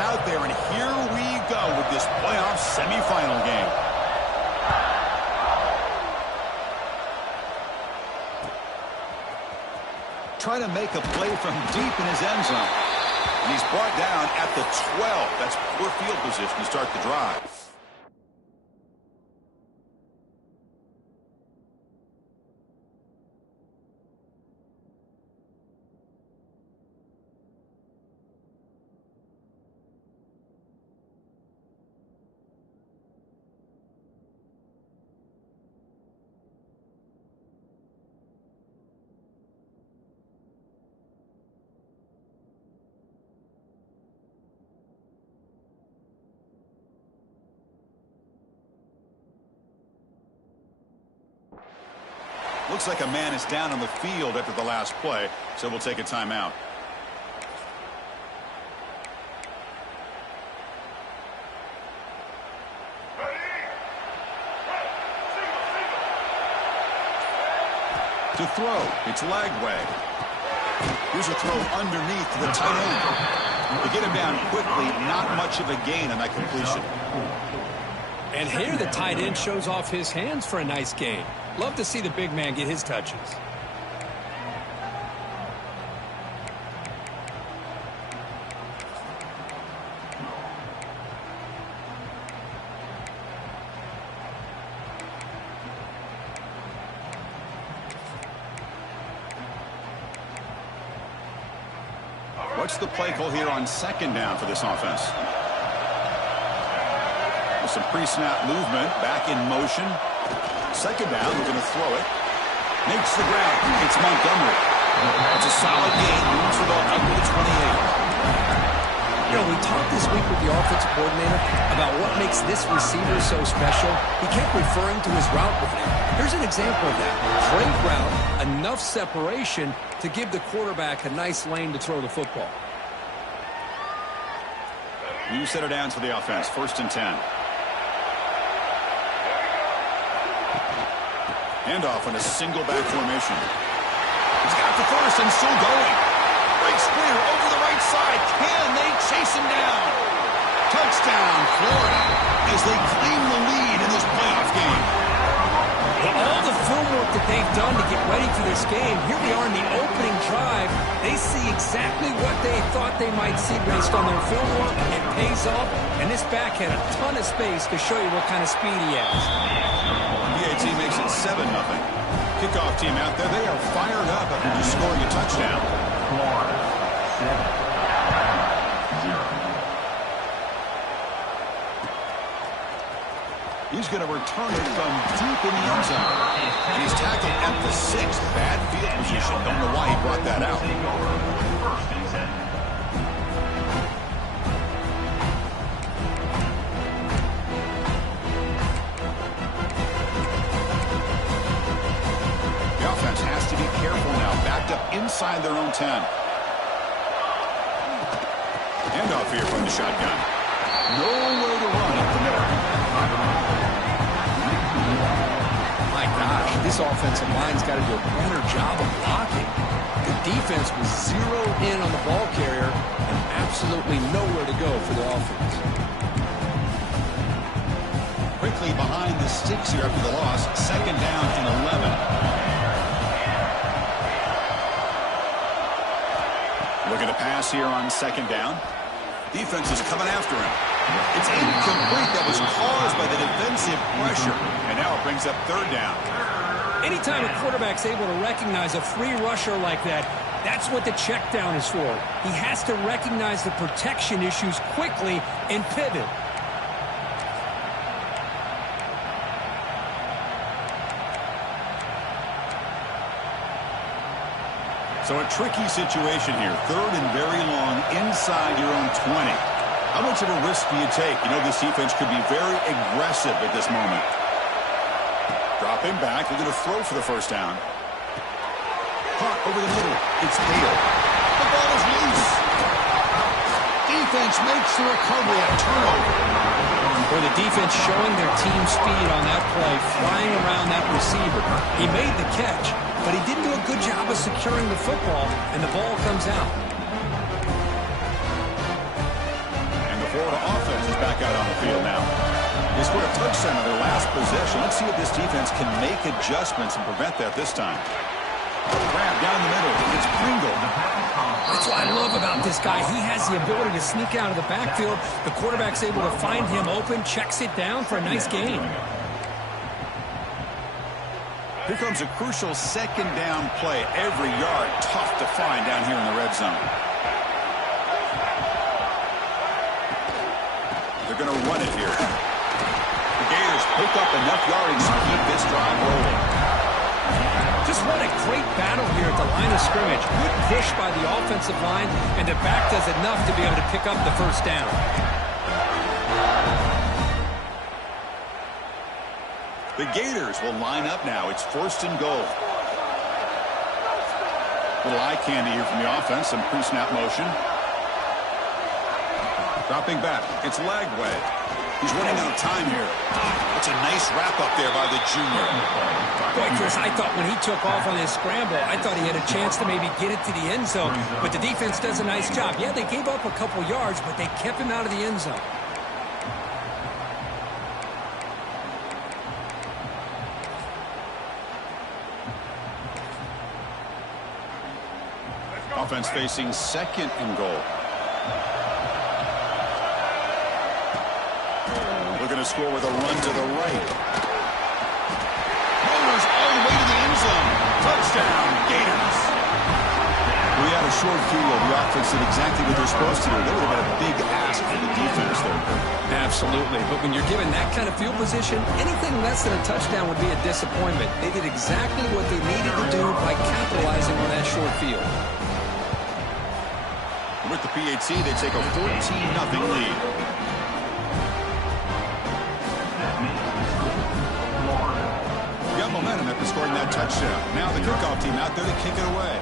out there, and here we go with this playoff semifinal game. Trying to make a play from deep in his end zone. And he's brought down at the 12. That's poor field position to start the drive. Looks like a man is down on the field after the last play, so we'll take a timeout. To throw, it's Lagway. Here's a throw underneath to the tight end. To get him down quickly, not much of a gain on that completion. And here the tight end shows off his hands for a nice gain. Love to see the big man get his touches. What's the play call here on second down for this offense? With some pre-snap movement, back in motion. Second down, we're going to throw it. Makes the ground. It's Montgomery. It's a solid gain. Moves the ball up to the 28. You know, we talked this week with the offensive coordinator about what makes this receiver so special. He kept referring to his route running. Here's an example of that. Great route, enough separation to give the quarterback a nice lane to throw the football. New set of downs for the offense. 1st and 10. Handoff in a single back formation. He's got the first and still going. Breaks clear over the right side. Can they chase him down? Touchdown, Florida, as they claim the lead in this playoff game. Well, all the film work that they've done to get ready for this game, here they are in the opening drive. They see exactly what they thought they might see based on their film work. It pays off, and this back had a ton of space to show you what kind of speed he has. PAT makes it 7-0. Kickoff team out there. They are fired up after just scoring a touchdown. He's going to return it from deep in the end zone. And he's tackled at the 6. Bad field position. Don't know why he brought that out. The offense has to be careful now. Backed up inside their own 10. Handoff here from the shotgun. Nowhere to run up the middle. My gosh, this offensive line's got to do a better job of blocking. The defense was zeroed in on the ball carrier and absolutely nowhere to go for the offense. Quickly behind the sticks here after the loss. 2nd down and 11. Look at a pass here on 2nd down. Defense is coming after him. It's incomplete. That was caused by the defensive pressure. And now it brings up 3rd down. Anytime a quarterback's able to recognize a free rusher like that, that's what the check down is for. He has to recognize the protection issues quickly and pivot. So a tricky situation here. 3rd and very long inside your own 20. How much of a risk do you take? You know, this defense could be very aggressive at this moment. Drop him back. They're going to throw for the 1st down. Caught over the middle. It's Hale. The ball is loose. Defense makes the recovery. A turnover. For the defense showing their team speed on that play, flying around that receiver. He made the catch, but he didn't do a good job of securing the football, and the ball comes out. field now. They scored a touchdown on their last possession. Let's see if this defense can make adjustments and prevent that this time. Grab down the middle. It's Pringle. That's what I love about this guy. He has the ability to sneak out of the backfield. The quarterback's able to find him open, checks it down for a nice gain. Here comes a crucial second down play. Every yard tough to find down here in the red zone. They're going to run it here. The Gators pick up enough yardage to keep this drive rolling. Just what a great battle here at the line of scrimmage. Good push by the offensive line, and the back does enough to be able to pick up the first down. The Gators will line up now. It's 1st and goal. Little eye candy here from the offense. Some pre-snap motion. Dropping back. It's Lagway. He's running out of time here. That's a nice wrap up there by the junior. Boy, Chris, I thought when he took off on his scramble, I thought he had a chance to maybe get it to the end zone. But the defense does a nice job. Yeah, they gave up a couple yards, but they kept him out of the end zone. Offense facing 2nd and goal. Looking to score with a run to the right. Motors all the way to the end zone. Touchdown, Gators. We had a short field. The offense did exactly what they're supposed to do. That would have been a big ask for the defense there. Absolutely. But when you're given that kind of field position, anything less than a touchdown would be a disappointment. They did exactly what they needed to do by capitalizing on that short field. With the PAT, they take a 14-0 lead. Got momentum after scoring that touchdown. Now the kickoff team out there to kick it away.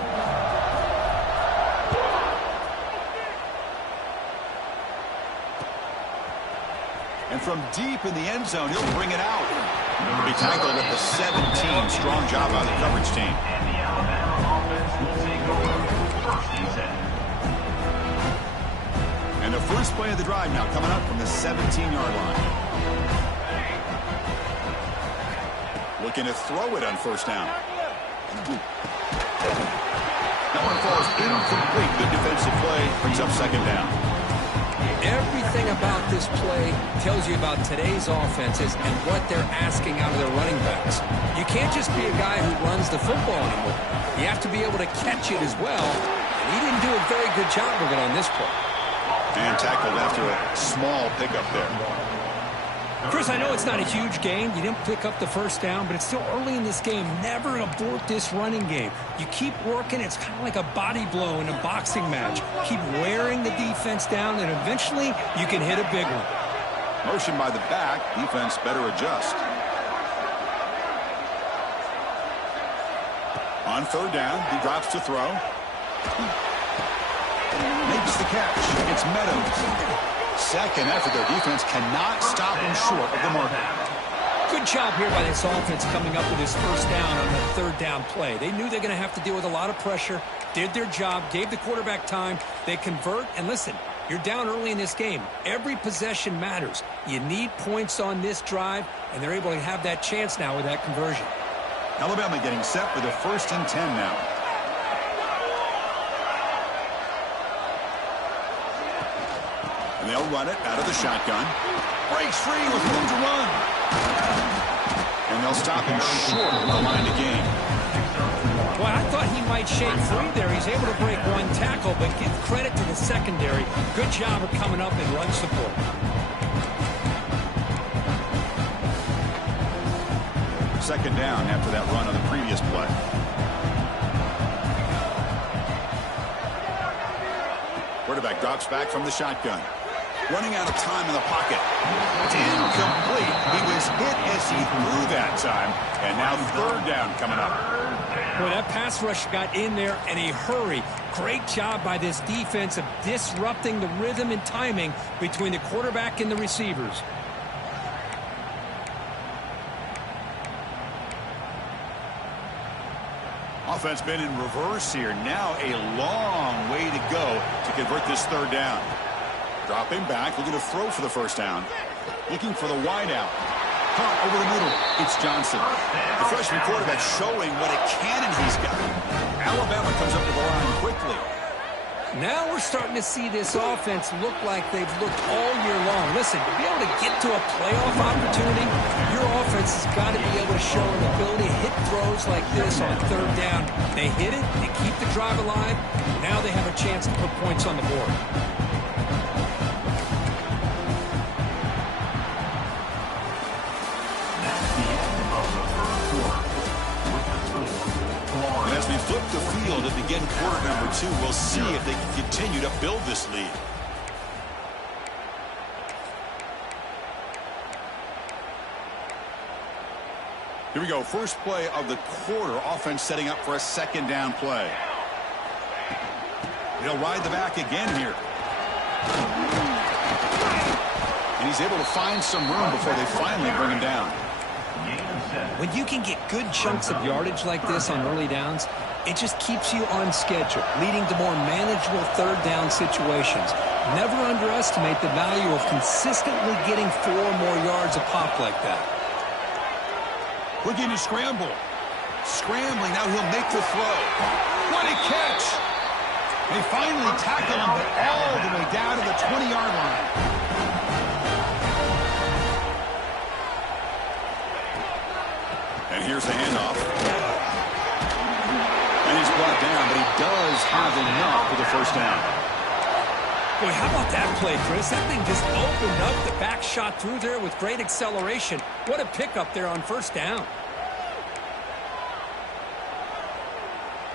And from deep in the end zone, he'll bring it out. He'll be tackled at the 17. Strong job by the coverage team. And the first play of the drive now coming up from the 17-yard line. Looking to throw it on 1st down. That one falls incomplete. Good defensive play. Brings up 2nd down. Everything about this play tells you about today's offenses and what they're asking out of their running backs. You can't just be a guy who runs the football anymore. You have to be able to catch it as well. And he didn't do a very good job of it on this play. And tackled after a small pickup there. Chris, I know it's not a huge gain. You didn't pick up the first down, but it's still early in this game. Never abort this running game. You keep working. It's kind of like a body blow in a boxing match. Keep wearing the defense down, and eventually you can hit a big one. Motion by the back. Defense better adjust. On 3rd down, he drops to throw. Makes the catch. It's Meadows. 2nd effort. Their defense cannot stop him short of the marker. Good job here by this offense coming up with his first down on the 3rd down play. They knew they're going to have to deal with a lot of pressure, did their job, gave the quarterback time. They convert, and listen, you're down early in this game. Every possession matters. You need points on this drive, and they're able to have that chance now with that conversion. Alabama getting set for the 1st and 10 now. They'll run it out of the shotgun. Breaks free with room to run. And they'll stop him short of the line to gain. Well, I thought he might shake free there. He's able to break one tackle, but give credit to the secondary. Good job of coming up and run support. Second down after that run on the previous play. Quarterback drops back from the shotgun. Running out of time in the pocket. It's incomplete. He was hit as he threw that time. And now 3rd down coming up. Boy, that pass rush got in there in a hurry. Great job by this defense of disrupting the rhythm and timing between the quarterback and the receivers. Offense been in reverse here. Now a long way to go to convert this 3rd down. Dropping back, looking to throw for the 1st down. Looking for the wide out. Caught over the middle. It's Johnson. The freshman quarterback showing what a cannon he's got. Alabama comes up to the line quickly. Now we're starting to see this offense look like they've looked all year long. Listen, to be able to get to a playoff opportunity, your offense has got to be able to show an ability to hit throws like this on third down. They hit it, they keep the drive alive. Now they have a chance to put points on the board. As we flip the field and begin quarter number 2, we'll see if they can continue to build this lead. Here we go. First play of the quarter. Offense setting up for a second down play. They'll ride the back again here. And he's able to find some room before they finally bring him down. When you can get good chunks of yardage like this on early downs, it just keeps you on schedule, leading to more manageable third down situations. Never underestimate the value of consistently getting 4 more yards a pop like that. Looking to scramble. Scrambling, now he'll make the throw. What a catch! They finally tackle him all the way down to the 20-yard line. And here's the handoff. And he's brought down, but he does have enough for the first down. Boy, how about that play, Chris? That thing just opened up. The back shot through there with great acceleration. What a pickup there on first down.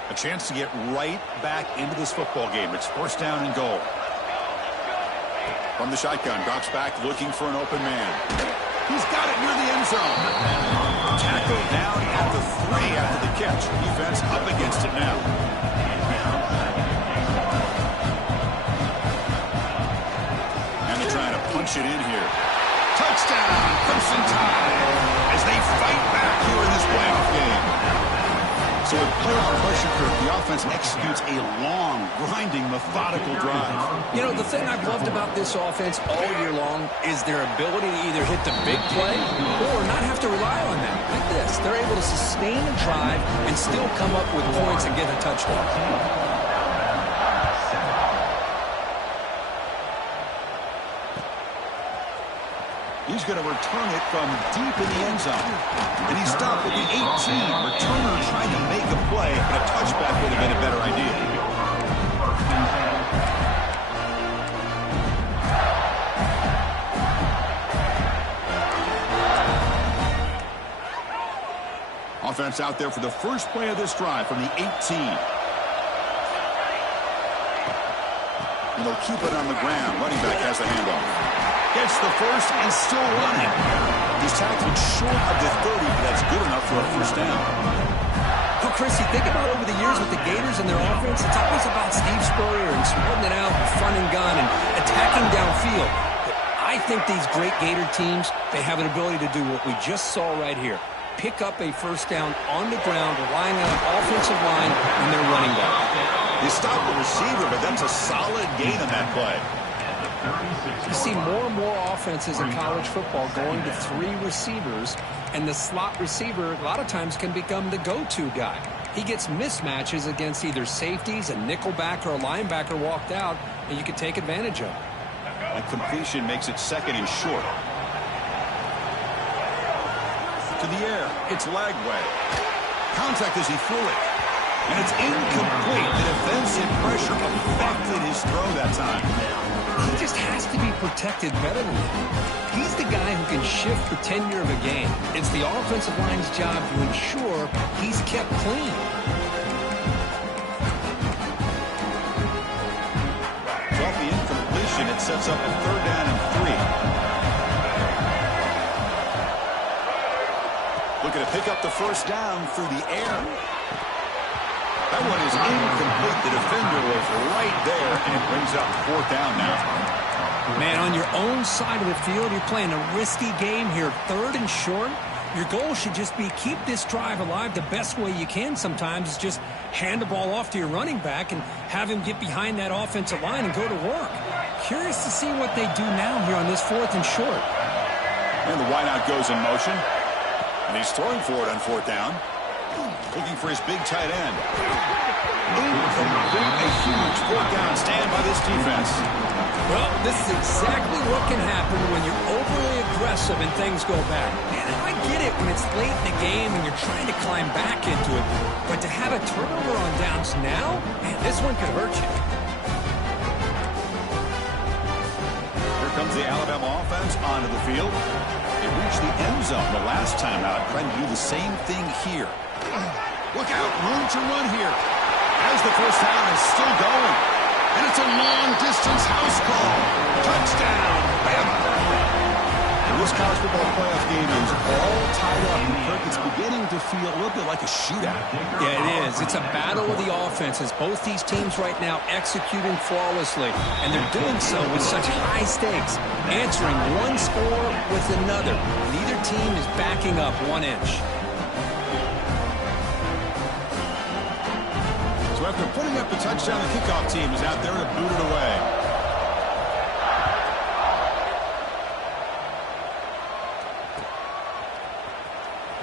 A chance to get right back into this football game. It's first down and goal. From the shotgun, drops back looking for an open man. He's got it near the end zone. Tackled down at the 3 after the catch. Defense up against it now. And they're trying to punch it in here. Touchdown, Crimson Tide, as they fight back here in this playoff game. So with playoff pressure curve, the offense executes a long, grinding, methodical drive. You know, the thing I've loved about this offense all year long is their ability to either hit the big play or not have to rely on that. Like this, they're able to sustain a drive and still come up with points and get a touchdown. He's going to return it from deep in the end zone. And he's stopped at the 18. Returner trying to make a play, but a touchback would have been a better idea. Offense out there for the first play of this drive from the 18. And they'll keep it on the ground. Running back has the handoff. Gets the first and still running. He's tackled short of the 30, but that's good enough for a first down. Well, Chris, you think about over the years with the Gators and their offense, it's always about Steve Spurrier and spreading it out and fun and gun and attacking downfield. But I think these great Gator teams, they have an ability to do what we just saw right here. Pick up a first down on the ground, relying on an offensive line and their running back. They stop the receiver, but that's a solid gain on that play. You see more and more offenses in college football going to 3 receivers, and the slot receiver a lot of times can become the go-to guy. He gets mismatches against either safeties, a nickelback, or a linebacker walked out, and you can take advantage of it. A completion makes it second and short. To the air, it's Lagway. Contact as he threw it. And it's incomplete. The defensive pressure affected his throw that time. He just has to be protected better than that. He's the guy who can shift the tenure of a game. It's the offensive line's job to ensure he's kept clean. Off the incompletion, it sets up a third down and 3. Looking to pick up the first down through the air. That one is incomplete. The defender was right there, and it brings up fourth down now. Man, on your own side of the field, you're playing a risky game here. Third and short. Your goal should just be keep this drive alive the best way you can sometimes is just hand the ball off to your running back and have him get behind that offensive line and go to work. Curious to see what they do now here on this fourth and short. And the wideout goes in motion. And he's throwing for it on fourth down. Looking for his big tight end. Incomplete. A huge fourth down stand by this defense. Well, this is exactly what can happen when you're overly aggressive and things go bad. And I get it when it's late in the game and you're trying to climb back into it. But to have a turnover on downs now, man, this one could hurt you. Here comes the Alabama offense onto the field. They reached the end zone the last time out, trying to do the same thing here. Look out, room to run here. As the first down is still going. And it's a long-distance house call. Touchdown, Bama. And this college football playoff game is all tied up. And Kirk, it's beginning to feel a little bit like a shootout. Yeah, it is. It's a battle of the offenses. Both these teams right now executing flawlessly. And they're doing so with such high stakes. Answering one score with another. Neither team is backing up 1 inch. So after putting up the touchdown, the kickoff team is out there to boot it away.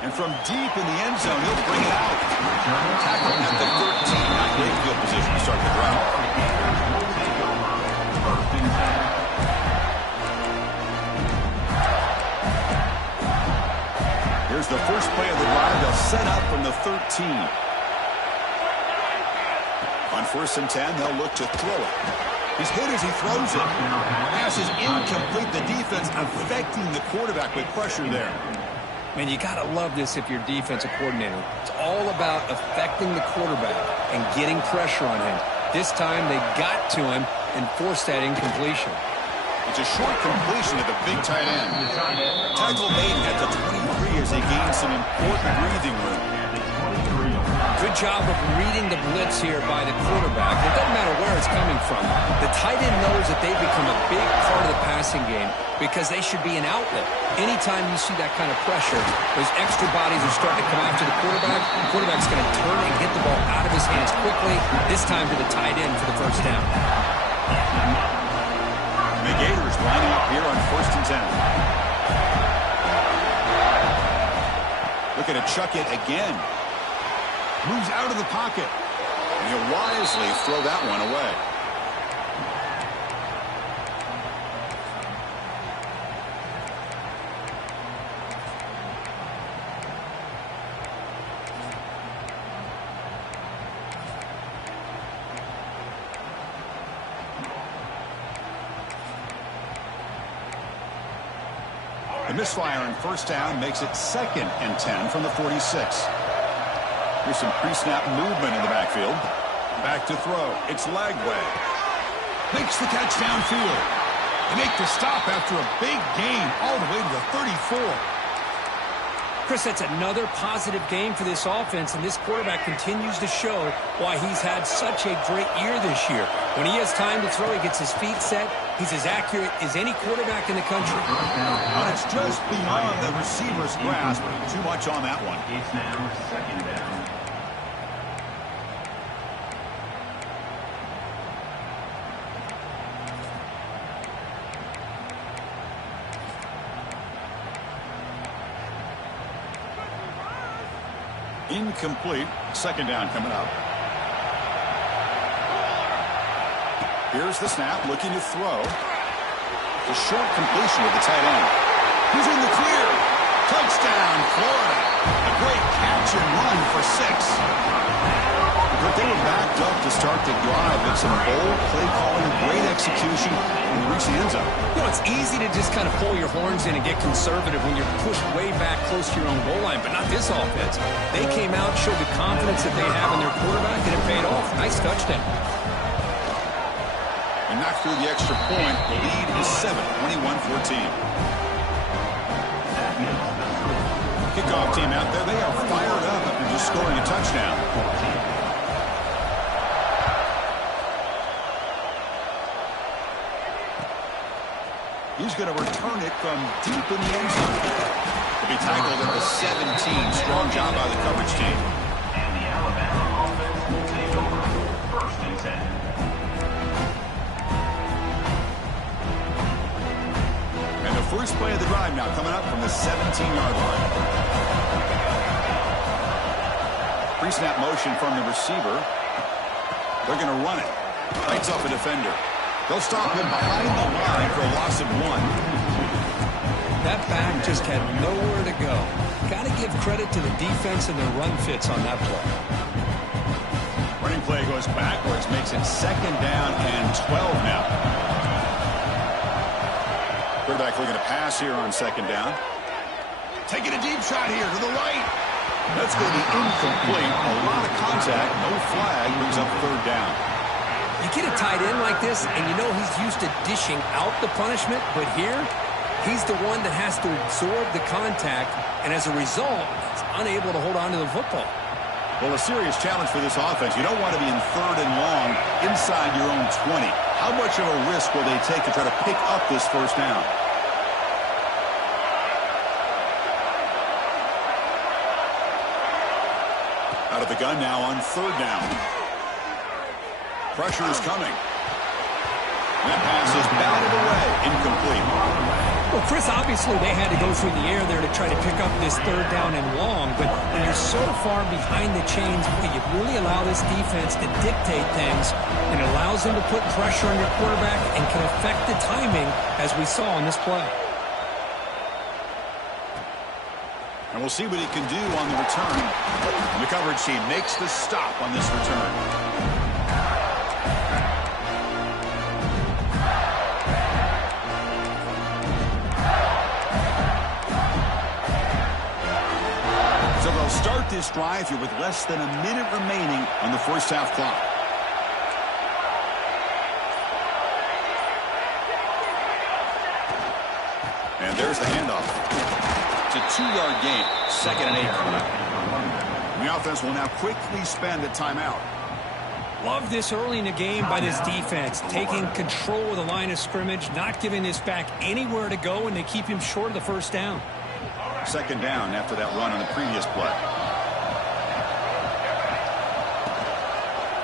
And from deep in the end zone, he'll bring it out. Tackle at the 13. Not great field position to start the drive. Here's the first play of the drive. They'll set up from the 13. On 1st and 10, they'll look to throw it. He's hit as he throws it. Pass is incomplete. The defense affecting the quarterback with pressure there. Man, you got to love this if you're a defensive coordinator. It's all about affecting the quarterback and getting pressure on him. This time, they got to him and forced that incompletion. It's a short completion at the big tight end. Tackle made at the 23 as they gain some important breathing room. Good job of reading the blitz here by the quarterback. It doesn't matter where it's coming from. The tight end knows that they've become a big part of the passing game because they should be an outlet. Anytime you see that kind of pressure, those extra bodies are starting to come after the quarterback's going to turn and get the ball out of his hands quickly, this time to the tight end for the first down. The Gators lining up here on 1st and 10. Looking to chuck it again. Moves out of the pocket. And he'll wisely throw that one away. The misfire on 1st down makes it 2nd and 10 from the 46. Here's some pre-snap movement in the backfield. Back to throw. It's Lagway. Makes the catch downfield. They make the stop after a big gain all the way to the 34. Chris, that's another positive game for this offense, and this quarterback continues to show why he's had such a great year this year. When he has time to throw, he gets his feet set. He's as accurate as any quarterback in the country. But it's just beyond the receiver's grasp. Too much on that one. It's now 2nd down. Incomplete. 2nd down coming up. Here's the snap, looking to throw. The short completion with the tight end. He's in the clear. Touchdown, Florida. A great catch and run for 6. But they were backed up to start the drive, but some bold play calling, great execution, and they reached the end zone. You know, it's easy to just kind of pull your horns in and get conservative when you're pushed way back close to your own goal line, but not this offense. They came out, showed the confidence that they have in their quarterback, and it paid off. Nice touchdown. And knocked through the extra point. The lead is 7, 21-14. Kickoff team out there, they are fired up after just scoring a touchdown. He's going to return it from deep in the end zone. To be tackled at the 17. Strong job by the coverage team. And the Alabama offense will take over 1st and 10. And the first play of the drive now coming up from the 17-yard line. Pre-snap motion from the receiver. They're going to run it. Fights off a defender. They'll stop him behind the line for a loss of 1. That back just had nowhere to go. Got to give credit to the defense and their run fits on that play. Running play goes backwards, makes it 2nd down and 12 now. Quarterback looking to pass here on 2nd down. Taking a deep shot here to the right. That's going to be incomplete. A lot of contact, no flag, brings up 3rd down. You get a tight end like this, and you know he's used to dishing out the punishment, but here, he's the one that has to absorb the contact, and as a result, he's unable to hold on to the football. Well, a serious challenge for this offense. You don't want to be in 3rd and long inside your own 20. How much of a risk will they take to try to pick up this 1st down? Out of the gun now on 3rd down. Pressure is coming. That pass is batted away. Incomplete. Well, Chris, obviously they had to go through the air there to try to pick up this 3rd down and long, but when you're so far behind the chains, you really allow this defense to dictate things, and it allows them to put pressure on your quarterback and can affect the timing, as we saw on this play. And we'll see what he can do on the return. And the coverage team makes the stop on this return. So they'll start this drive here with less than a minute remaining on the 1st half clock. And there's the handoff. It's a 2-yard gain. 2nd and 8 coming up. And the offense will now quickly spend a timeout. Love this early in the game by this defense, taking control of the line of scrimmage, not giving this back anywhere to go, and they keep him short of the 1st down. 2nd down after that run on the previous play.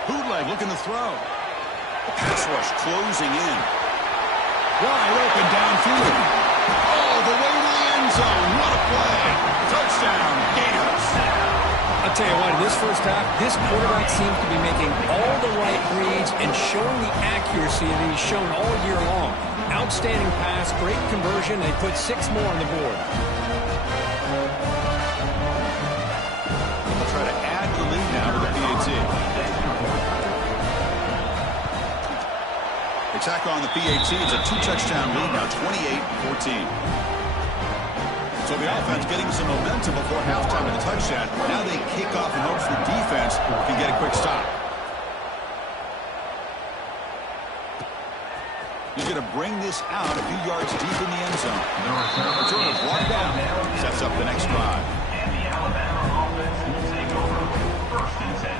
Bootleg looking to throw. Pass rush closing in. Wide open downfield. Oh, the way to the end zone. What a play. Touchdown, Gators. I'll tell you what, in this 1st half, this quarterback seems to be making all the right reads and showing the accuracy that he's shown all year long. Outstanding pass, great conversion. They put 6 more on the board. They'll try to add to the lead now with the PAT. They tack on the PAT. It's a 2-touchdown lead now, 28-14. So the offense getting some momentum before halftime with the touchdown. Now they kick off in hopes the defense can get a quick stop. He's going to bring this out a few yards deep in the end zone. Return of block down. Sets up the next drive. And the Alabama offense will take over 1st and 10.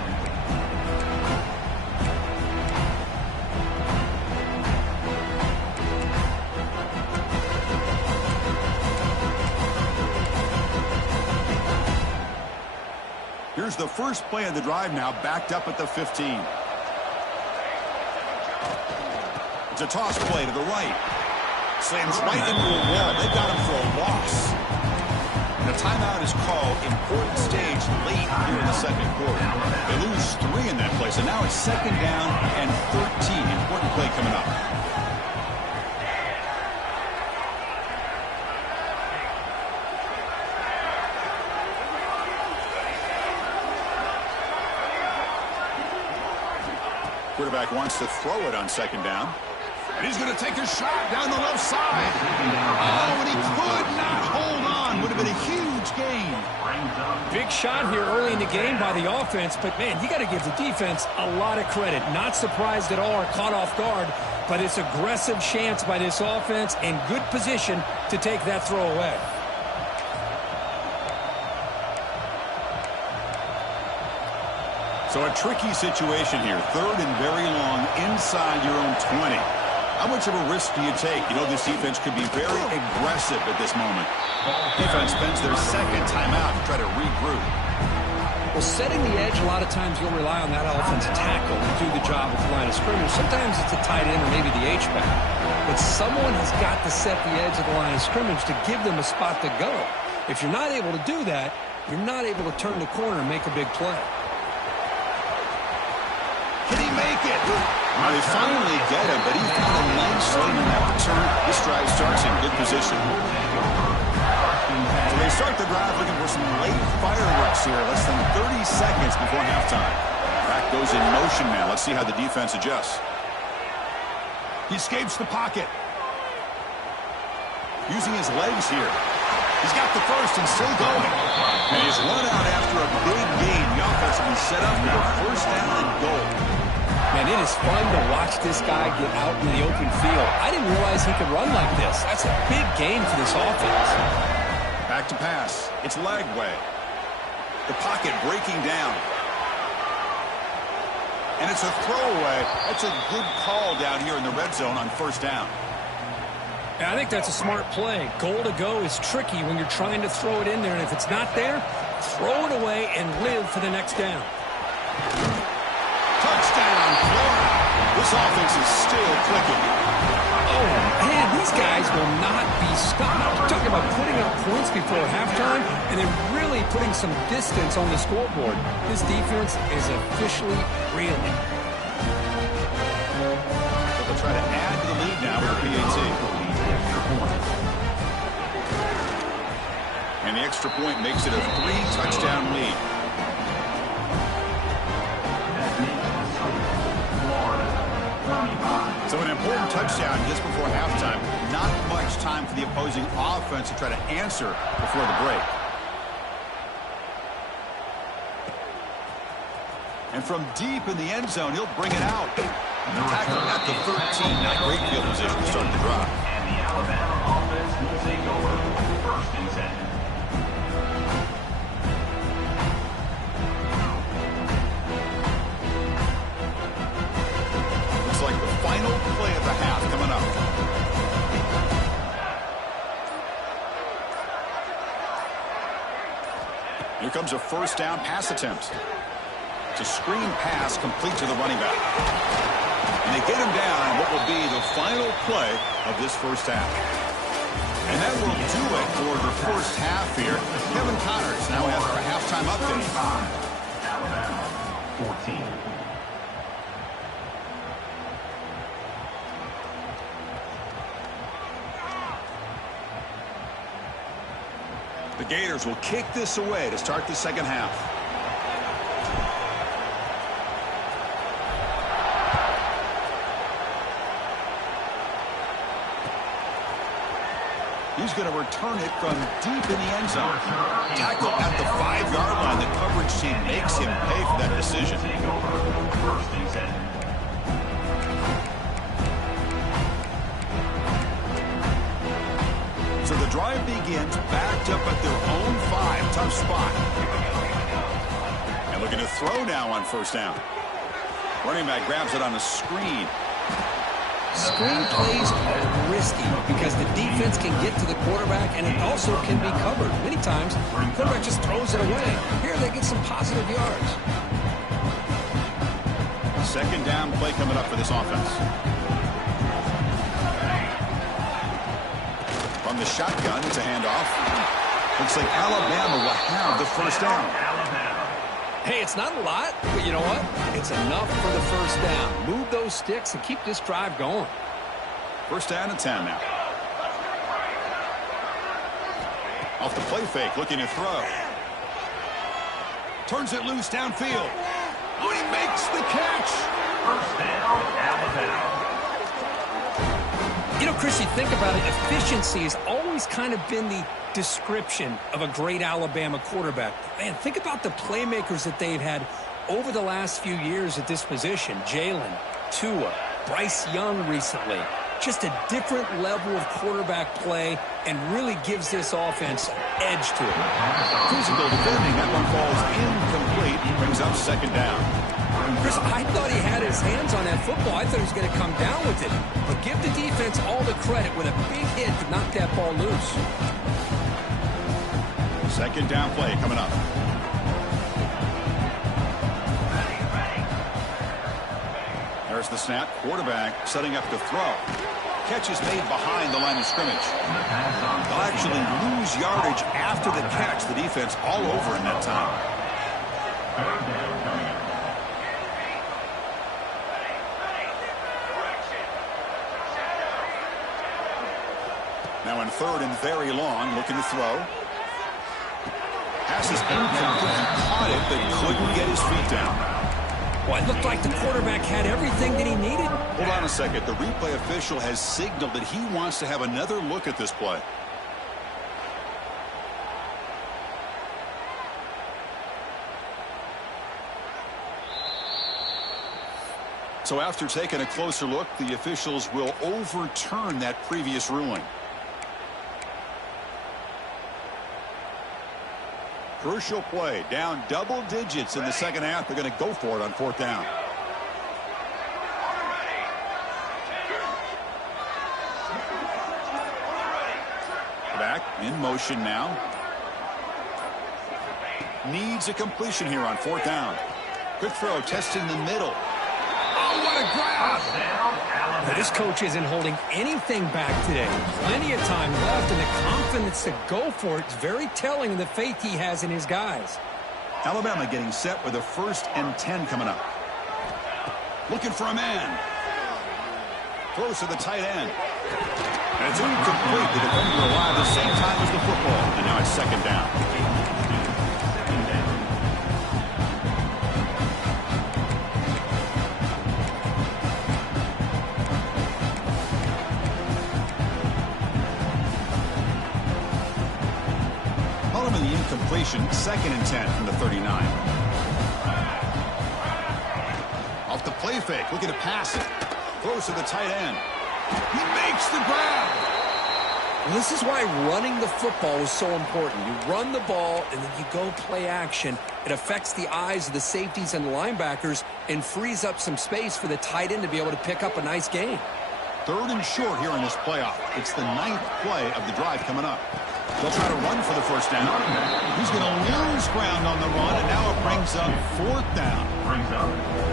Here's the first play of the drive now, backed up at the 15. It's a toss play to the right. Slams right into a wall. They got him for a loss. And a timeout is called. Important stage late here in the 2nd quarter. They lose 3 in that play, so now it's 2nd down and 13. Important play coming up. Quarterback wants to throw it on 2nd down. And he's going to take a shot down the left side. Oh, and he could not hold on. Would have been a huge gain. Big shot here early in the game by the offense, but, man, you got to give the defense a lot of credit. Not surprised at all or caught off guard, but it's aggressive chance by this offense in good position to take that throw away. So a tricky situation here. 3rd and very long inside your own 20. How much of a risk do you take? You know, this defense could be very aggressive at this moment. Defense spends their 2nd timeout to try to regroup. Well, setting the edge, a lot of times you'll rely on that offensive tackle to do the job at the line of scrimmage. Sometimes it's a tight end or maybe the H-back. but someone has got to set the edge of the line of scrimmage to give them a spot to go. If you're not able to do that, you're not able to turn the corner and make a big play. Can he make it? Well, they finally get him, but he found a nice lane in that return. This drive starts in good position. So they start the drive looking for some late fireworks here, less than 30 seconds before halftime. Back goes in motion now. Let's see how the defense adjusts. He escapes the pocket. Using his legs here. He's got the first and still going. And he's run out after a big gain. The offense will be set up for a first down and goal. Man, it is fun to watch this guy get out in the open field. I didn't realize he could run like this. That's a big gain for this offense. Back to pass. It's Lagway. The pocket breaking down. And it's a throwaway. That's a good call down here in the red zone on first down. I think that's a smart play. Goal to go is tricky when you're trying to throw it in there. And if it's not there, throw it away and live for the next down. Touchdown, Florida. This offense is still clicking. Oh, man, these guys will not be stopped. You're talking about putting up points before halftime and then really putting some distance on the scoreboard. This defense is officially reeling. They'll try to add to the lead now with the PAT. And the extra point makes it a 3-touchdown lead. So an important touchdown just before halftime. Not much time for the opposing offense to try to answer before the break. And from deep in the end zone, he'll bring it out. Tackle at the 13. Not great field position to start the drive. And the Alabama offense will take over. First and 10. Looks like the final play of the half coming up. Here comes a first down pass attempt. It's a screen pass complete to the running back. And they get him down on what will be the final play of this first half. And that will do it for the first half here. Kevin Connors now has our halftime update. Alabama 14. The Gators will kick this away to start the second half. He's going to return it from deep in the end zone. Tackle at the 5-yard line. The coverage team makes him pay for that decision. Take over. First and 10. So the drive begins backed up at their own 5. Tough spot. And looking to throw now on first down. Running back grabs it on a screen. Screen plays are risky because the defense can get to the quarterback and it also can be covered. Many times, the quarterback just throws it away. Here they get some positive yards. Second down play coming up for this offense. From the shotgun, it's a handoff. Looks like Alabama will have the first down. Hey, it's not a lot, but you know what? It's enough for the first down. Move those sticks and keep this drive going. First down and 10 now. Off the play fake, looking to throw. Turns it loose downfield. Oh, he makes the catch. First down, Alabama. You know, Chris, you think about it, efficiency has always kind of been the description of a great Alabama quarterback. Man, think about the playmakers that they've had over the last few years at this position. Jalen, Tua, Bryce Young recently. Just a different level of quarterback play and really gives this offense an edge to it. Physical defending. That one falls incomplete. Brings up second down. Chris, I thought he had his hands on that football. I thought he was going to come down with it. But give the defense all the credit with a big hit to knock that ball loose. Second down play coming up. There's the snap. Quarterback setting up to throw. Catch is made behind the line of scrimmage. They'll actually lose yardage after the catch. The defense all over in that time. Now in third and very long, looking to throw. Pass is incomplete. He caught it, but couldn't get his feet down. Well, it looked like the quarterback had everything that he needed. Hold on a second. The replay official has signaled that he wants to have another look at this play. So after taking a closer look, the officials will overturn that previous ruling. Crucial play, down double digits in the second half. They're going to go for it on fourth down. Back in motion now. Needs a completion here on fourth down. Quick throw, testing the middle. Oh, what a grab! Now, this coach isn't holding anything back today. Plenty of time left, and the confidence to go for it is very telling of the faith he has in his guys. Alabama getting set with a 1st and 10 coming up. Looking for a man. Throws to the tight end. And it's incomplete. The defender arrived at the same time as the football. And now it's second down. The incompletion, 2nd and 10 from the 39. Off the play fake, looking to pass it. Throws to the tight end. He makes the grab. Well, this is why running the football is so important. You run the ball, and then you go play action. It affects the eyes of the safeties and the linebackers and frees up some space for the tight end to be able to pick up a nice gain. 3rd and short here in this playoff. It's the 9th play of the drive coming up. They'll try to run for the first down. He's going to lose ground on the run, and now it brings up 4th down.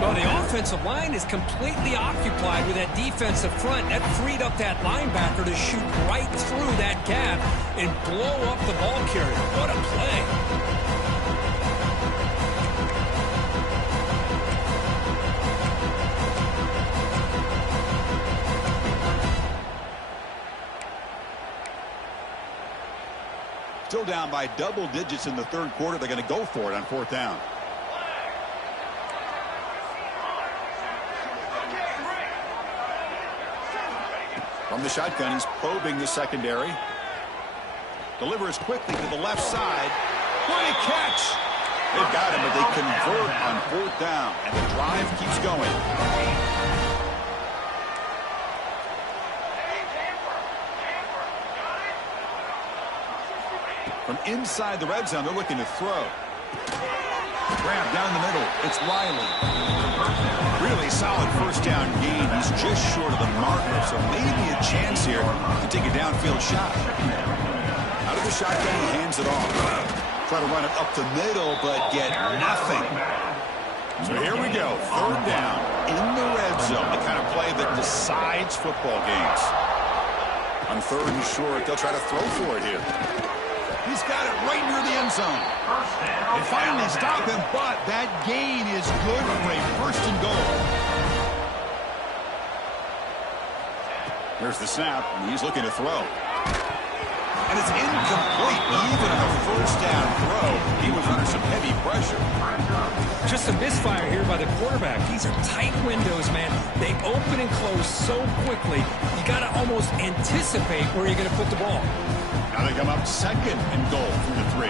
Well, the offensive line is completely occupied with that defensive front. That freed up that linebacker to shoot right through that gap and blow up the ball carrier. What a play. Still down by double digits in the 3rd quarter. They're going to go for it on 4th down. From the shotgun, he's probing the secondary. Delivers quickly to the left side. Great catch! They've got him, but they convert on 4th down, and the drive keeps going. From inside the red zone, they're looking to throw. Grab down the middle. It's Riley. Really solid first down gain. He's just short of the marker, so maybe a chance here to take a downfield shot. Out of the shotgun, he hands it off. Try to run it up the middle, but get nothing. So here we go. 3rd down in the red zone. The kind of play that decides football games. On 3rd and short, they'll try to throw for it here. He's got it right near the end zone. They finally stop him, but that gain is good for a 1st and goal. Here's the snap, and he's looking to throw. And it's incomplete. Even on a 1st down throw, he was under some heavy pressure. Just a misfire here by the quarterback. These are tight windows, man. They open and close so quickly. You got to almost anticipate where you're going to put the ball. Now they come up 2nd and goal from the 3.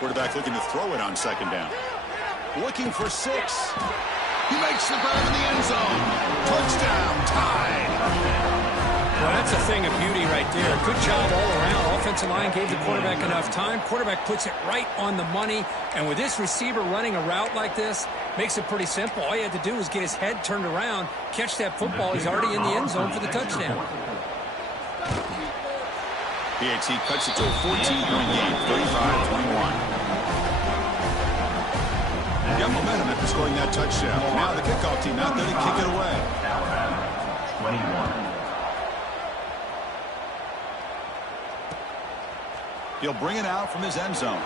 Quarterback looking to throw it on 2nd down. Looking for 6. He makes the grab in the end zone. Touchdown, tied. Well, that's a thing of beauty right there. Good job all around. Offensive line gave the quarterback enough time. Quarterback puts it right on the money. And with this receiver running a route like this, makes it pretty simple. All he had to do was get his head turned around, catch that football. He's already in the end zone for the touchdown. PAT cuts it to a 14-point game, 35-21. Got momentum after scoring that touchdown. Now the kickoff team out there to kick it away. Alabama, 21. He'll bring it out from his end zone.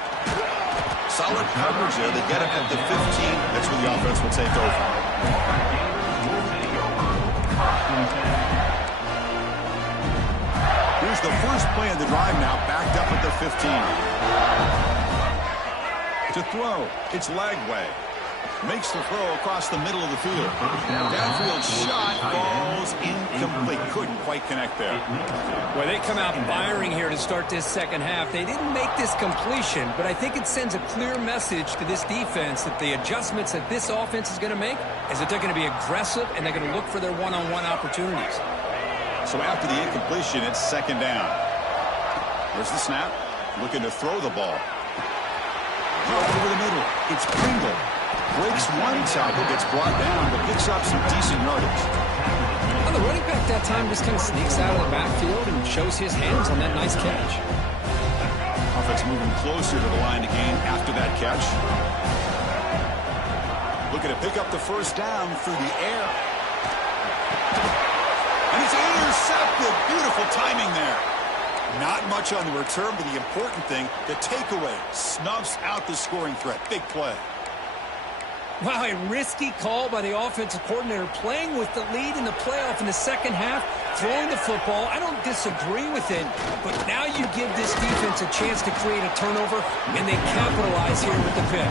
Solid coverage there. They get him at the 15. That's where the offense will take over. Here's the first play of the drive now, backed up at the 15. To throw, it's Lagway. Makes the throw across the middle of the field. Downfield shot falls incomplete. Couldn't quite connect there. Well, they come out firing here to start this second half. They didn't make this completion, but I think it sends a clear message to this defense that the adjustments that this offense is going to make is that they're going to be aggressive and they're going to look for their one-on-one opportunities. So after the incompletion, it's second down. There's the snap. Looking to throw the ball. Over the middle. It's Pringle. Breaks one tackle, gets brought down, but picks up some decent yardage. Well, the running back that time just kind of sneaks out of the backfield and shows his hands on that nice catch. Offense moving closer to the line of game after that catch. Looking to pick up the first down through the air. And it's intercepted. Beautiful timing there. Not much on the return, but the important thing, the takeaway, snuffs out the scoring threat. Big play. Wow, a risky call by the offensive coordinator, playing with the lead in the playoff in the second half, throwing the football. I don't disagree with it, but now you give this defense a chance to create a turnover, and they capitalize here with the pick.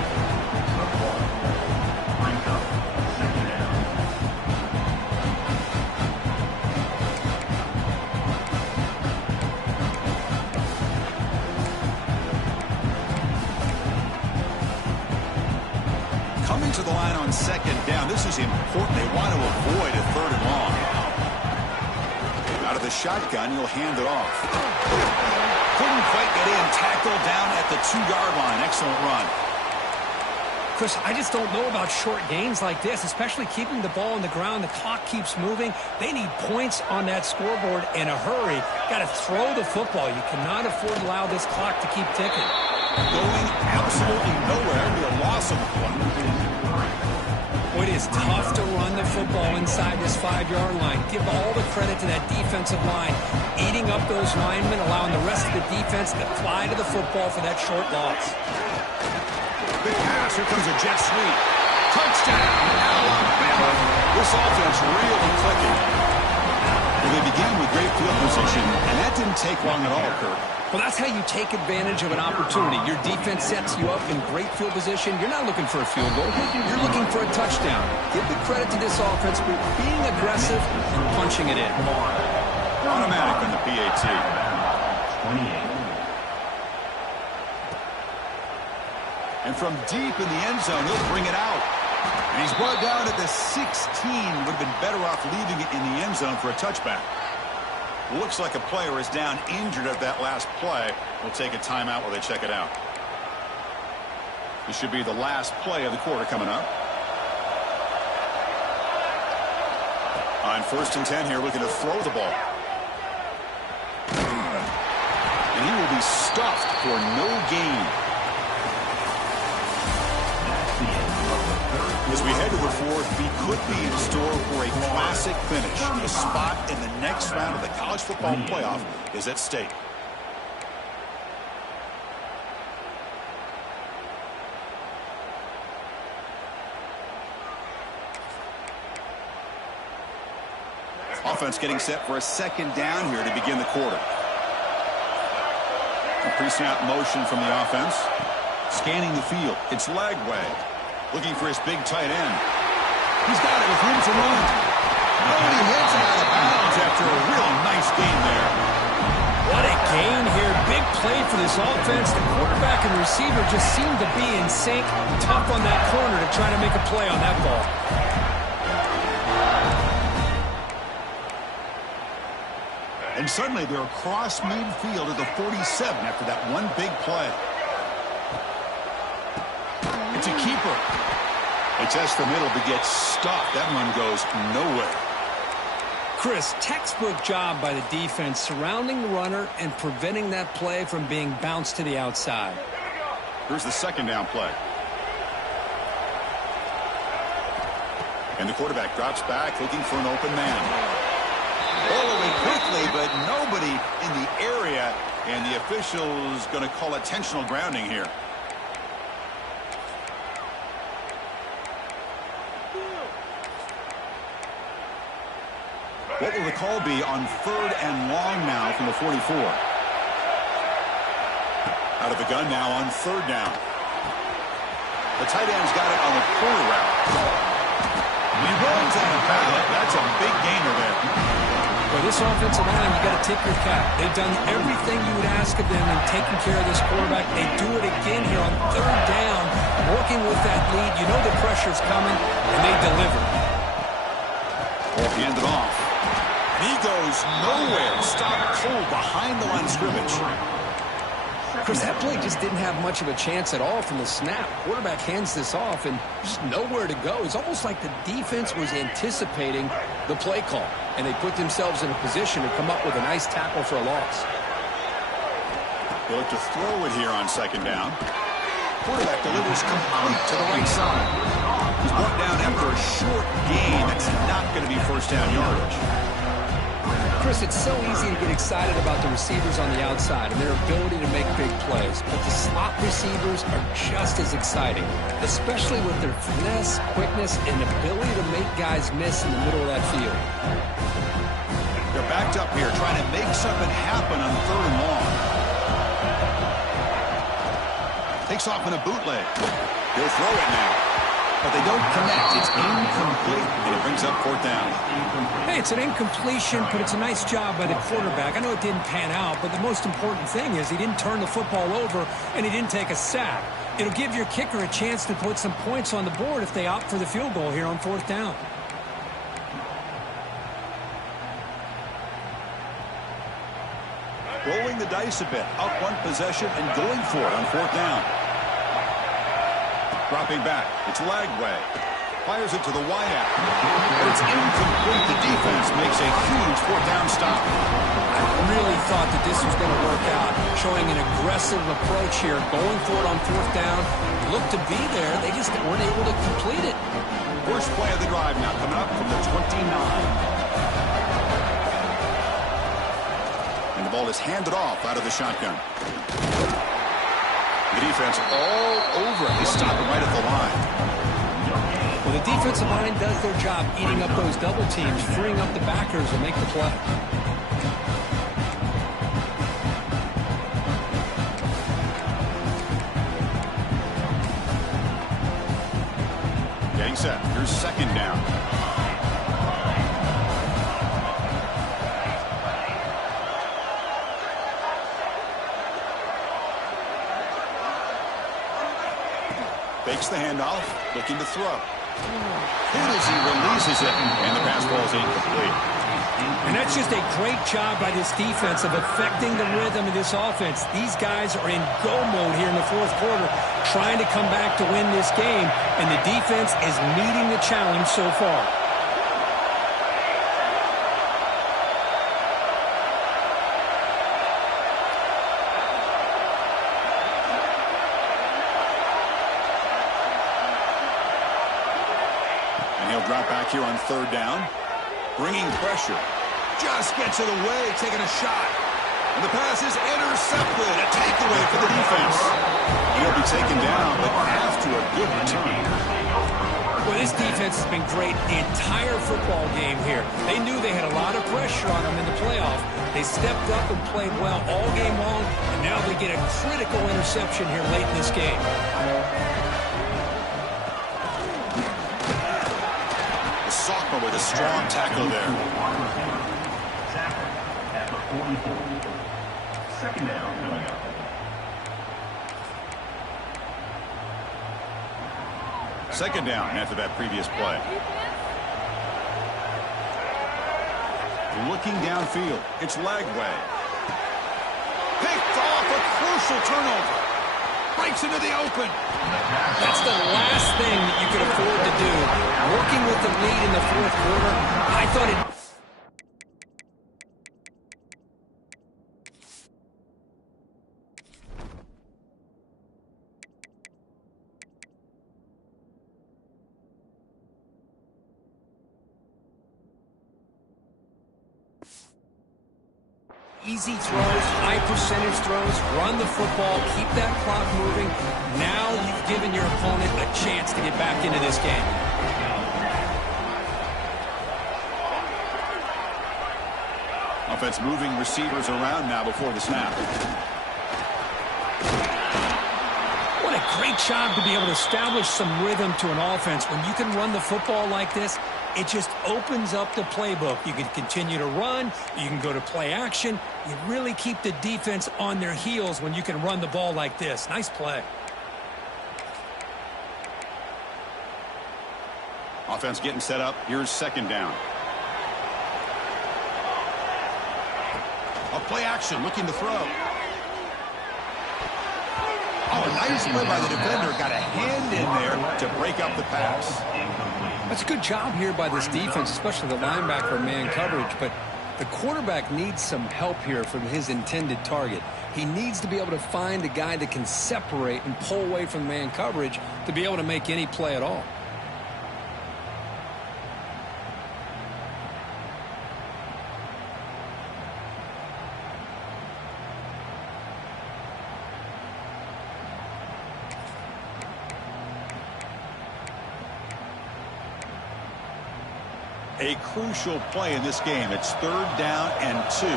To the line on second down. This is important. They want to avoid a third and long. Out of the shotgun, he'll hand it off. Couldn't quite get in. Tackled down at the 2-yard line. Excellent run. Chris, I just don't know about short gains like this, especially keeping the ball on the ground. The clock keeps moving. They need points on that scoreboard in a hurry. Got to throw the football. You cannot afford to allow this clock to keep ticking. Going absolutely nowhere. It'll be a loss on the play. It is tough to run the football inside this 5-yard line. Give all the credit to that defensive line, eating up those linemen, allowing the rest of the defense to fly to the football for that short loss. Big pass. Here comes a jet sweep. Touchdown, Alabama. This offense really clicking. Well, they began with great field position, and that didn't take long at all, Kirk. Well, that's how you take advantage of an opportunity. Your defense sets you up in great field position. You're not looking for a field goal. You're looking for a touchdown. Give the credit to this offense for being aggressive and punching it in. Automatic on the PAT. 28. And from deep in the end zone, he'll bring it out. And he's brought down at the 16. Would have been better off leaving it in the end zone for a touchback. Looks like a player is down injured at that last play. We'll take a timeout while they check it out. This should be the last play of the quarter coming up. On 1st and 10 here, looking to throw the ball. And he will be stuffed for no gain. As we head to the fourth, we could be in store for a classic finish. A spot in the next round of the college football playoff is at stake. Offense getting set for a second down here to begin the quarter. A pre-snap motion from the offense. Scanning the field. It's Lagway. Looking for his big tight end. He's got it with room to run. Oh, and he hits it out of bounds after a real nice gain there. What a gain here. Big play for this offense. The quarterback and receiver just seem to be in sync. Tough on that corner to try to make a play on that ball. And suddenly they're across midfield at the 47 after that one big play. It's a keeper. They test the middle but get stopped. That one goes nowhere. Chris, textbook job by the defense surrounding the runner and preventing that play from being bounced to the outside. Here's the second down play. And the quarterback drops back looking for an open man. Following quickly, but nobody in the area, and the official's going to call intentional grounding here. What will the call be on 3rd and long now from the 44? Out of the gun now on 3rd down. The tight end's got it on the corner route. He runs out of bounds. That's a big gainer there. For this offensive line, you got to tip your cap. They've done everything you would ask of them in taking care of this quarterback. They do it again here on 3rd down, working with that lead. You know the pressure's coming, and they deliver. Ball handed off. And he goes nowhere. Stopped cold behind the line of scrimmage. Chris, that play just didn't have much of a chance at all from the snap. Quarterback hands this off and just nowhere to go. It's almost like the defense was anticipating the play call, and they put themselves in a position to come up with a nice tackle for a loss. They look to throw it here on 2nd down. Quarterback delivers complete to the right side. He's brought down after a short gain. That's not going to be 1st down yardage. Chris, it's so easy to get excited about the receivers on the outside and their ability to make big plays, but the slot receivers are just as exciting, especially with their finesse, quickness, and ability to make guys miss in the middle of that field. They're backed up here trying to make something happen on 3rd and long. Takes off in a bootleg. He'll throw it now. But they don't connect. It's incomplete, and it brings up 4th down. Hey, it's an incompletion, but it's a nice job by the quarterback. I know it didn't pan out, but the most important thing is he didn't turn the football over, and he didn't take a sack. It'll give your kicker a chance to put some points on the board if they opt for the field goal here on 4th down. Rolling the dice a bit. Up one possession and going for it on 4th down. Dropping back. It's Lagway. Fires it to the wideout. But it's incomplete. The defense makes a huge 4th down stop. I really thought that this was going to work out, showing an aggressive approach here, going for it on 4th down. Looked to be there. They just weren't able to complete it. First play of the drive now coming up from the 29. And the ball is handed off out of the shotgun. The defense all over it. They stop it right at the line. Well, the defensive line does their job eating up those double teams, freeing up the backers to make the play. Getting set. Here's 2nd down. Fakes the handoff, looking to throw. Hit as he releases it, and the pass ball is incomplete. And that's just a great job by this defense of affecting the rhythm of this offense. These guys are in go mode here in the 4th quarter, trying to come back to win this game, and the defense is meeting the challenge so far. Drop back here on 3rd down. Bringing pressure. Just gets it away, taking a shot. And the pass is intercepted. A takeaway for the defense. He'll be taken down, but after a good return. Well, this defense has been great the entire football game here. They knew they had a lot of pressure on them in the playoff. They stepped up and played well all game long, and now they get a critical interception here late in this game. Sophomore with a strong tackle there. At the 44. 2nd down coming up. Second down after that previous play. Looking downfield. It's Lagway. Picked off a crucial turnover. Breaks into the open. That's the last thing that you could afford to do. Working with the lead in the 4th quarter, I thought it... easy throws, high percentage throws, run the football, keep that clock moving. Now you've given your opponent a chance to get back into this game. Offense moving receivers around now before the snap. What a great job to be able to establish some rhythm to an offense. When you can run the football like this, it just opens up the playbook. You can continue to run. You can go to play action. You really keep the defense on their heels when you can run the ball like this. Nice play. Offense getting set up. Here's second down. A play action, looking to throw. Oh, a nice play by the defender. Got a hand in there to break up the pass. That's a good job here by this defense, especially the linebacker man coverage. But the quarterback needs some help here from his intended target. He needs to be able to find a guy that can separate and pull away from man coverage to be able to make any play at all. A crucial play in this game. It's 3rd down and 2.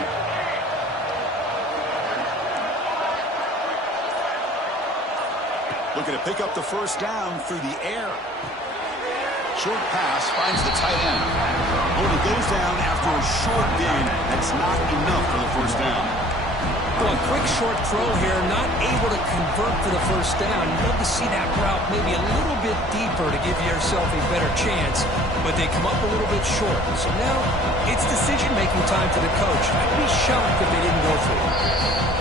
Looking to pick up the first down through the air. Short pass finds the tight end. Only goes down after a short gain. That's not enough for the first down. Well, a quick short throw here, not able to convert for the first down. You'd love to see that route maybe a little bit deeper to give yourself a better chance, but they come up a little bit short. So now it's decision-making time for the coach. I'd be shocked if they didn't go for it.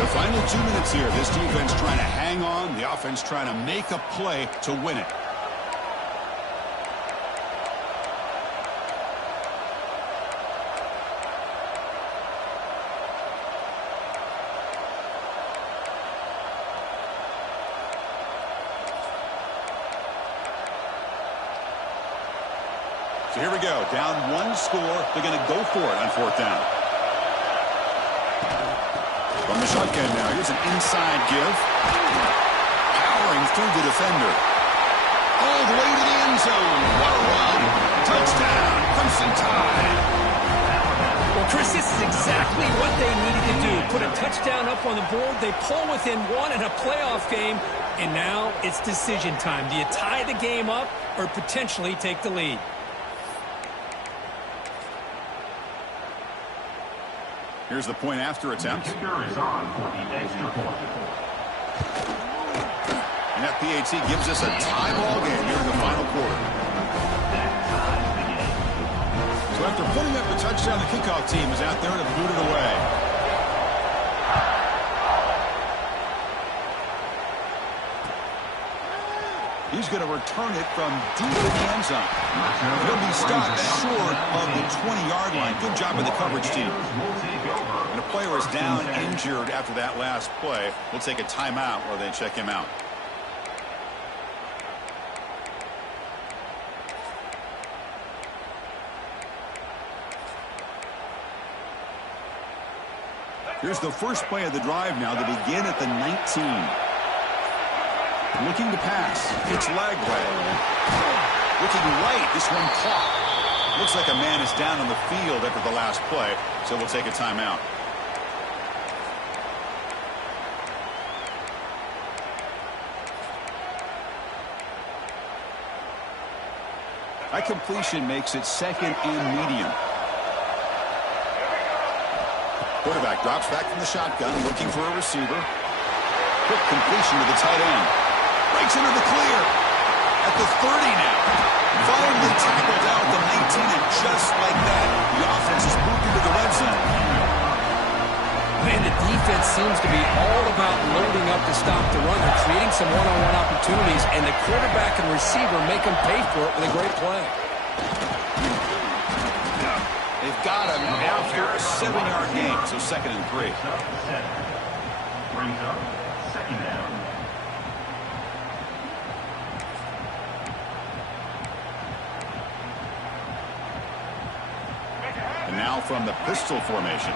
The final 2 minutes here. This defense trying to hang on. The offense trying to make a play to win it. So here we go. Down 1 score. They're going to go for it on 4th down. From the shotgun now. Here's an inside give. Powering through the defender. All the way to the end zone. What a run. Touchdown. Crimson Tide. Well, Chris, this is exactly what they needed to do. Put a touchdown up on the board. They pull within 1 in a playoff game. And now it's decision time. Do you tie the game up or potentially take the lead? Here's the point after attempt. Kicker is on for the extra point. And that PAT gives us a tie ball game here in the final quarter. So after putting up the touchdown, the kickoff team is out there to boot it away. He's going to return it from deep in the end zone. He'll be stopped short of the 20-yard line. Good job by the coverage team. And a player is down injured after that last play. We'll take a timeout while they check him out. Here's the first play of the drive now to begin at the 19. Looking to pass. It's Lagway. Looking right. This one caught. Looks like a man is down on the field after the last play, so we'll take a timeout. That completion makes it 2nd and medium. Quarterback drops back from the shotgun, looking for a receiver. Quick completion to the tight end. Breaks into the clear at the 30 now. Finally tackled out at the 19, and just like that, the offense is moved into the red zone. Man, the defense seems to be all about loading up to stop the run. They're creating some one-on-one opportunities, and the quarterback and receiver make them pay for it with a great play. They've got him after a 7-yard gain, so 2nd and 3. Brings up 2nd down. And now from the pistol formation.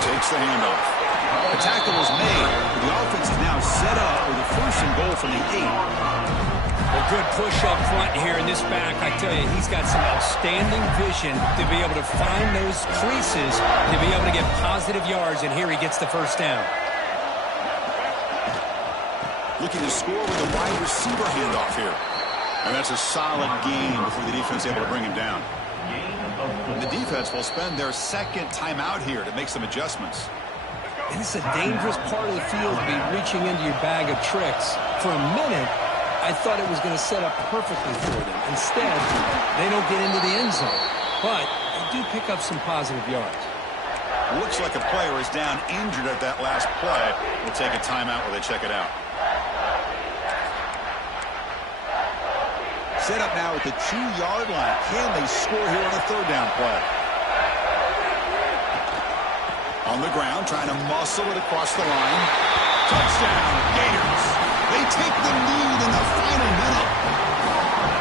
Takes the handoff. The tackle was made. The offense is now set up with a 1st and goal from the 8. A good push up front here in this back. I tell you, he's got some outstanding vision to be able to find those creases, to be able to get positive yards, and here he gets the 1st down. Looking to score with a wide receiver handoff here. And that's a solid gain before the defense is able to bring him down. And the defense will spend their 2nd timeout here to make some adjustments. And it's a dangerous part of the field to be reaching into your bag of tricks. For a minute, I thought it was going to set up perfectly for them. Instead, they don't get into the end zone. But they do pick up some positive yards. Looks like a player is down injured at that last play. We'll take a timeout while they check it out. Set up now at the 2-yard line. Can they score here on a 3rd down play? On the ground, trying to muscle it across the line. Touchdown, Gators. They take the lead in the final minute.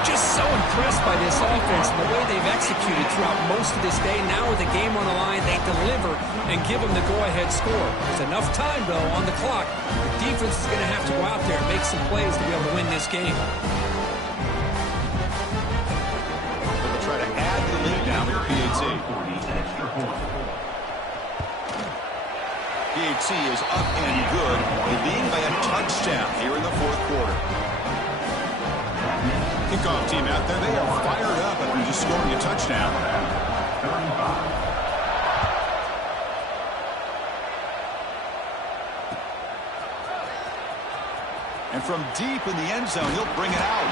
Just so impressed by this offense and the way they've executed throughout most of this day. Now with the game on the line, they deliver and give them the go-ahead score. There's enough time, though, on the clock. The defense is going to have to go out there and make some plays to be able to win this game. They'll try to add to the lead now with the PAT. PAT is up and good. They lead by a touchdown here in the 4th quarter. Kickoff team out there, they are fired up after just scoring a touchdown. And from deep in the end zone, he'll bring it out.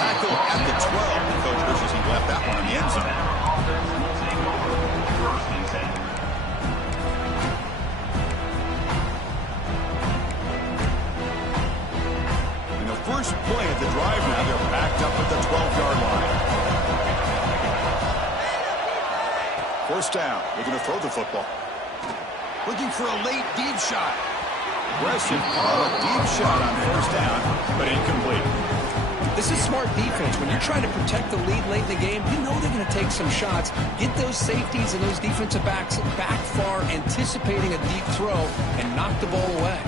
Tackle at the 12. The coach wishes he left that one in the end zone. In the first play of the drive now, they're backed up at the 12-yard line. 1st down. Looking to throw the football. Looking for a late deep shot. Aggressive call, a deep shot on 1st down, but incomplete. This is smart defense. When you're trying to protect the lead late in the game, you know they're going to take some shots, get those safeties and those defensive backs back far, anticipating a deep throw, and knock the ball away.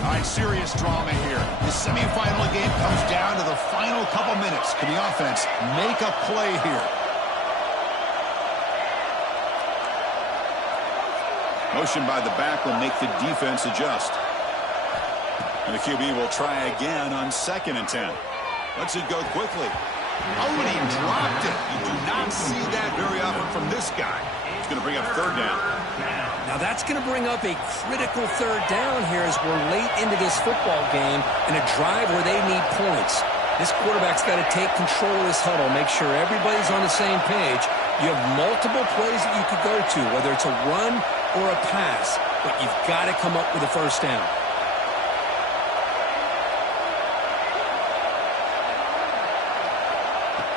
All right, serious drama here. The semifinal game comes down to the final couple minutes. Can the offense make a play here? Motion by the back will make the defense adjust. And the QB will try again on 2nd and 10. Lets it go quickly. Oh, and he dropped it. You do not see that very often from this guy. He's going to bring up 3rd down. Now that's going to bring up a critical 3rd down here as we're late into this football game in a drive where they need points. This quarterback's got to take control of this huddle, make sure everybody's on the same page. You have multiple plays that you could go to, whether it's a run or a pass, but you've got to come up with a 1st down.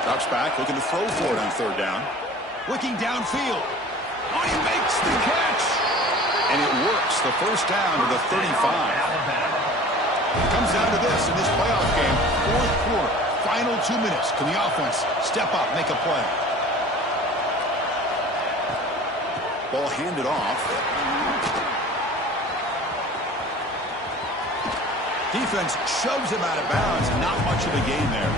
Drops back, looking to throw for it on 3rd down. Looking downfield. Oh, he makes the catch. And it works. The 1st down to the 35. It comes down to this in this playoff game. 4th quarter, final 2 minutes. Can the offense step up, make a play? Ball handed off. Defense shoves him out of bounds. Not much of a gain there.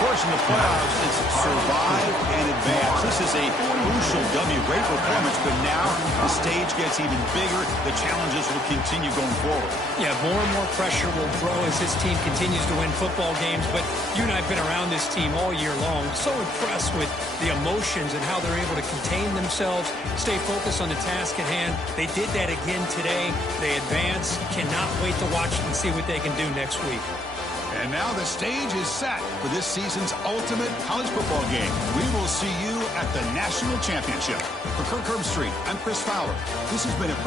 Of course, in the playoffs, it's survive and advance. This is a crucial W. Great performance, but now the stage gets even bigger. The challenges will continue going forward. Yeah, more and more pressure will grow as this team continues to win football games. But you and I have been around this team all year long. So impressed with the emotions and how they're able to contain themselves, stay focused on the task at hand. They did that again today. They advance. Cannot wait to watch and see what they can do next week. And now the stage is set for this season's ultimate college football game. We will see you at the National Championship. For Kirk Herbstreit, I'm Chris Fowler. This has been a